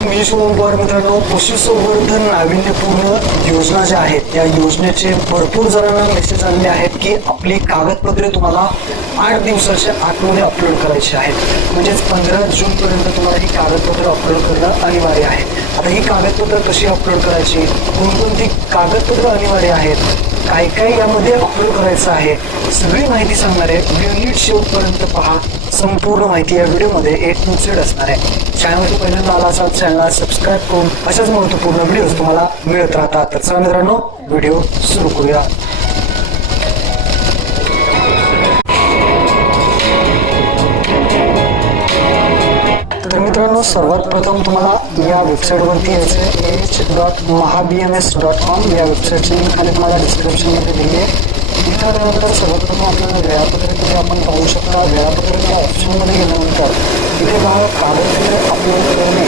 मी शुभम पवार. मित्रांनो, पशुसंवर्धन नाविन्यपूर्ण योजना ज्या आहेत त्या योजनेचे भरपूर जणांना मेसेज आलेले आहेत की आपली कागदपत्रे तुम्हाला 8 दिवसाच्या आतमध्ये अपलोड करायची आहेत. म्हणजेच 15 जून पर्यंत तुम्हाला ही कागदपत्रे अपलोड करणं अनिवार्य आहे. आता ही कागदपत्र कशी अपलोड करायची, कोणकोणती कागदपत्र अनिवार्य आहेत, काय काय यामध्ये अपलोड करायचं आहे, सगळी माहिती सांगणार आहे. व्हिडिओ नीट शेवटपर्यंत पहा. संपूर्ण माहिती या व्हिडिओमध्ये A to Z असणार आहे. चॅनलवर पहिल्यांदा आला असाल चॅनलला सबस्क्राईब करून अशाच महत्त्वपूर्ण व्हिडिओज तुम्हाला मिळत राहतात. तर चला मित्रांनो, व्हिडिओ सुरू करूया. तर मित्रांनो, सर्वात प्रथम तुम्हाला या वेबसाईटवरती यायचं आहे. h.mahabms.com या वेबसाईटची लिंक खाली तुम्हाला डिस्क्रिप्शनमध्ये दिली आहे. तिथं आल्यानंतर सर्वप्रथम आपल्याला वेळापत्रक आपण पाहू शकता. वेळापत्रक या ऑप्शनमध्ये गेल्यानंतर इथे पहा कागदपत्रे अपलोड करणे